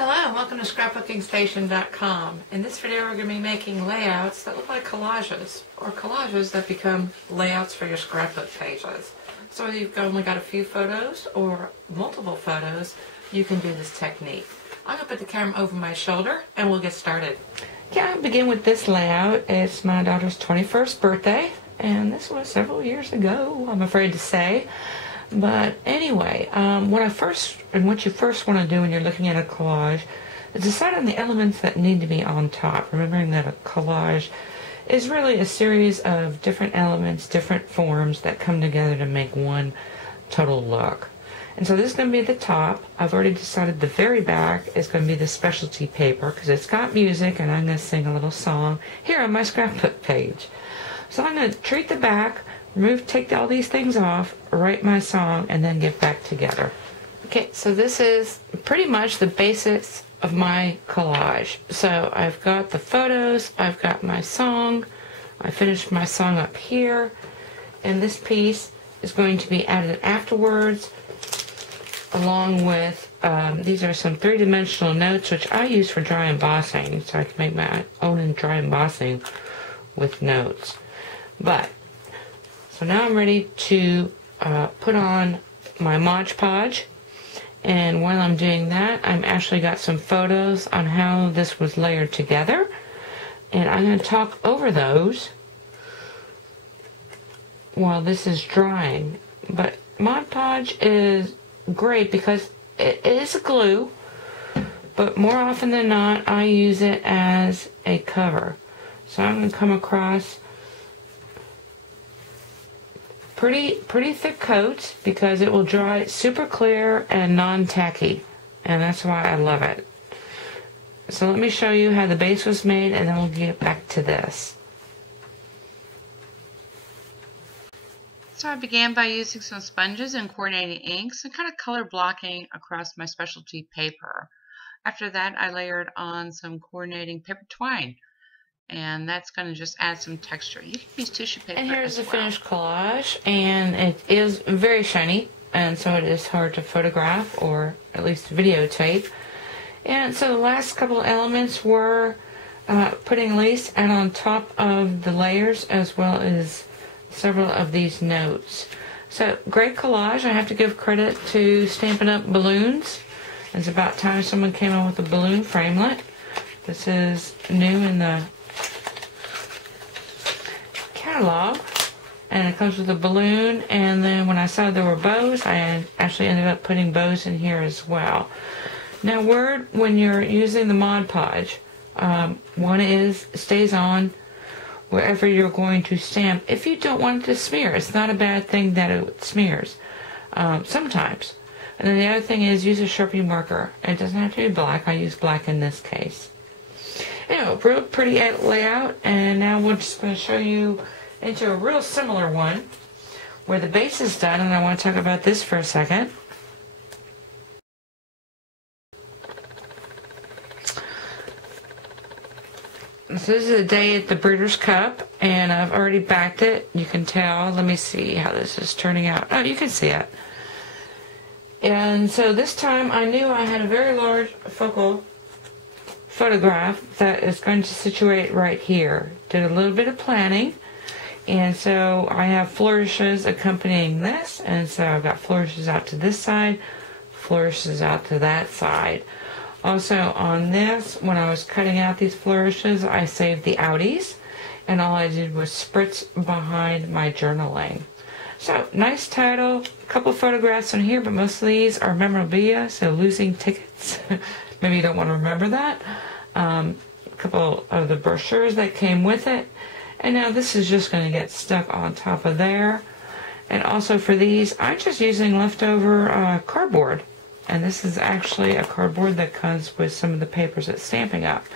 Hello and welcome to scrapbookingstation.com. In this video we're going to be making layouts that look like collages, or collages that become layouts for your scrapbook pages. So whether you've only got a few photos or multiple photos, you can do this technique. I'm going to put the camera over my shoulder and we'll get started. Okay, I'll begin with this layout. It's my daughter's 21st birthday, and this was several years ago, I'm afraid to say. But anyway, what you first want to do when you're looking at a collage is decide on the elements that need to be on top. Remembering that a collage is really a series of different elements, different forms that come together to make one total look. And so this is going to be the top. I've already decided the very back is going to be the specialty paper because it's got music and I'm going to sing a little song here on my scrapbook page. So I'm going to treat the back, take all these things off, write my song, and then get back together. Okay, so this is pretty much the basics of my collage. So I've got the photos, I've got my song, I finished my song up here, and this piece is going to be added afterwards, along with, these are some three-dimensional notes, which I use for dry embossing, so I can make my own dry embossing with notes. So now I'm ready to put on my Mod Podge, and while I'm doing that, I've actually got some photos on how this was layered together, and I'm going to talk over those while this is drying. But Mod Podge is great because it is a glue, but more often than not, I use it as a cover. So I'm going to come across pretty thick coats because it will dry super clear and non-tacky, and that's why I love it. So let me show you how the base was made and then we'll get back to this. So I began by using some sponges and coordinating inks and kind of color blocking across my specialty paper. After that I layered on some coordinating paper twine, and that's going to just add some texture. You can use tissue paper. And here's the finished collage, and it is very shiny, and so it is hard to photograph or at least videotape. And so the last couple of elements were putting lace and on top of the layers, as well as several of these notes. So great collage. I have to give credit to Stampin' Up! Balloons. It's about time someone came up with a balloon framelit. This is new in the catalog, and it comes with a balloon, and then when I saw there were bows, I actually ended up putting bows in here as well. Now, when you're using the Mod Podge, one is stays on wherever you're going to stamp. If you don't want it to smear, it's not a bad thing that it smears sometimes. And then the other thing is use a Sharpie marker. It doesn't have to be black. I use black in this case. Anyway, real pretty layout, and now we're just going to show you into a real similar one where the base is done, and I want to talk about this for a second. So this is a day at the Breeders' Cup, and I've already backed it. You can tell. Let me see how this is turning out. Oh, you can see it. And so this time I knew I had a very large focal photograph that is going to situate right here. Did a little bit of planning, and so I have flourishes accompanying this, and so I've got flourishes out to this side, flourishes out to that side. Also on this, when I was cutting out these flourishes, I saved the outies, and all I did was spritz behind my journaling. So nice title, a couple photographs on here, but most of these are memorabilia, so losing tickets. Maybe you don't want to remember that. A couple of the brochures that came with it. And now this is just going to get stuck on top of there. And also for these, I'm just using leftover cardboard. And this is actually a cardboard that comes with some of the papers at Stampin' Up!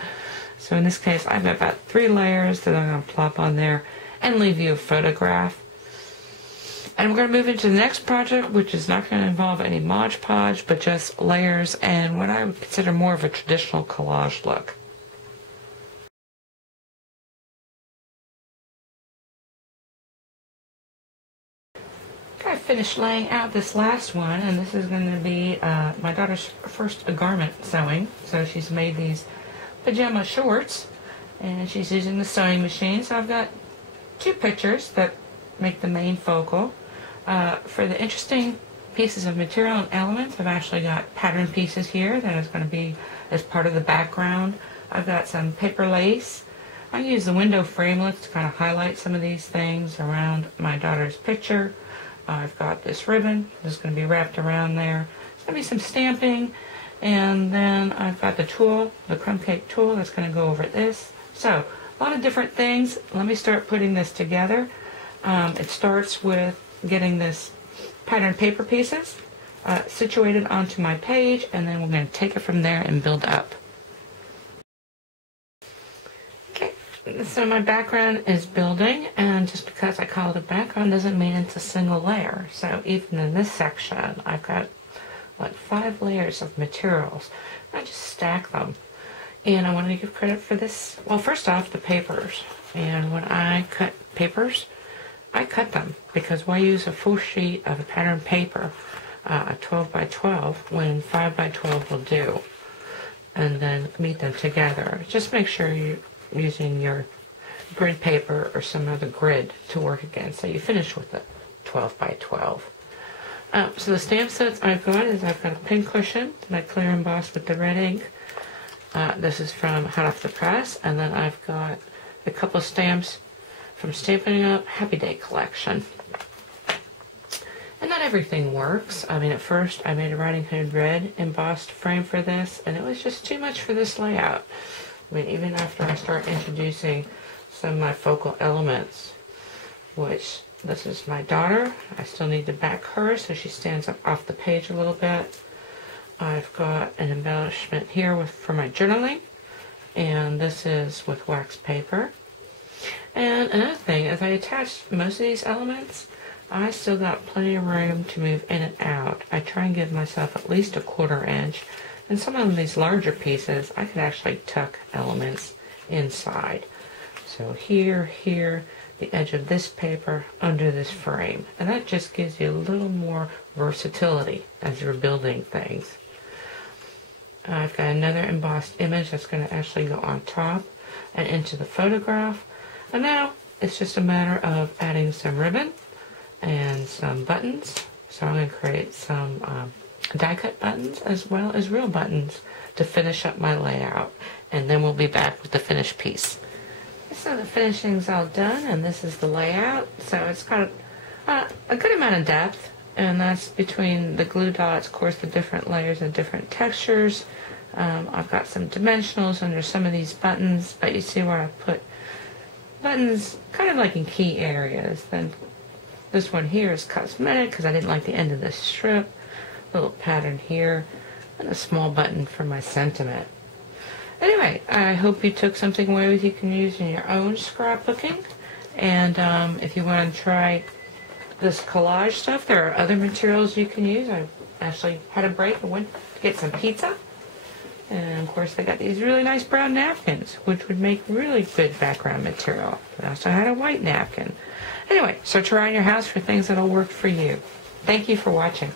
So in this case, I've got about 3 layers that I'm going to plop on there and leave you a photograph. And we're going to move into the next project, which is not going to involve any Mod Podge, but just layers and what I would consider more of a traditional collage look. think I finished laying out this last one, and this is going to be my daughter's first garment sewing. So she's made these pajama shorts, and she's using the sewing machine. So I've got two pictures that make the main focal. For the interesting pieces of material and elements, I've actually got pattern pieces here that is going to be as part of the background. I've got some paper lace. I use the window framelits to kind of highlight some of these things around my daughter's picture. I've got this ribbon that's going to be wrapped around there. There's going to be some stamping, and then I've got the tool, the crumb cake tool, that's going to go over this. So a lot of different things. Let me start putting this together. It starts with getting this pattern paper pieces situated onto my page, and then we're going to take it from there and build up. Okay, so my background is building, and just because I call it a background doesn't mean it's a single layer. So even in this section, I've got like 5 layers of materials. I just stack them. And I wanted to give credit for this. Well, first off, the papers. And when I cut papers, I cut them because why use a full sheet of a pattern paper, 12 by 12, when 5 by 12 will do, and then meet them together. Just make sure you're using your grid paper or some other grid to work against, so you finish with the 12 by 12. So the stamp sets I've got is I've got a pin cushion that I clear embossed with the red ink. This is from Hot Off the Press, and then I've got a couple stamps from Stampin' Up! Happy Day collection. And not everything works. I mean, at first I made a Riding Hood red embossed frame for this, and it was just too much for this layout. I mean, even after I start introducing some of my focal elements, which this is my daughter. I still need to back her so she stands up off the page a little bit. I've got an embellishment here for my journaling, and this is with wax paper. And another thing, as I attach most of these elements, I still got plenty of room to move in and out. I try and give myself at least a 1/4 inch. And some of these larger pieces, I could actually tuck elements inside. So here, the edge of this paper, under this frame. And that just gives you a little more versatility as you're building things. I've got another embossed image that's going to actually go on top and into the photograph. And now it's just a matter of adding some ribbon and some buttons. So I'm going to create some die cut buttons as well as real buttons to finish up my layout. And then we'll be back with the finished piece. So the finishing's all done, and this is the layout. So it's got a good amount of depth, and that's between the glue dots, of course, the different layers and different textures. I've got some dimensionals under some of these buttons, but you see where I put buttons kind of like in key areas. Then this one here is cosmetic because I didn't like the end of this strip. Little pattern here, and a small button for my sentiment. Anyway, I hope you took something away with you can use in your own scrapbooking. And if you want to try this collage stuff, there are other materials you can use. I actually had a break and went to get some pizza. And of course, they got these really nice brown napkins, which would make really good background material. I also had a white napkin. Anyway, search around your house for things that'll work for you. Thank you for watching.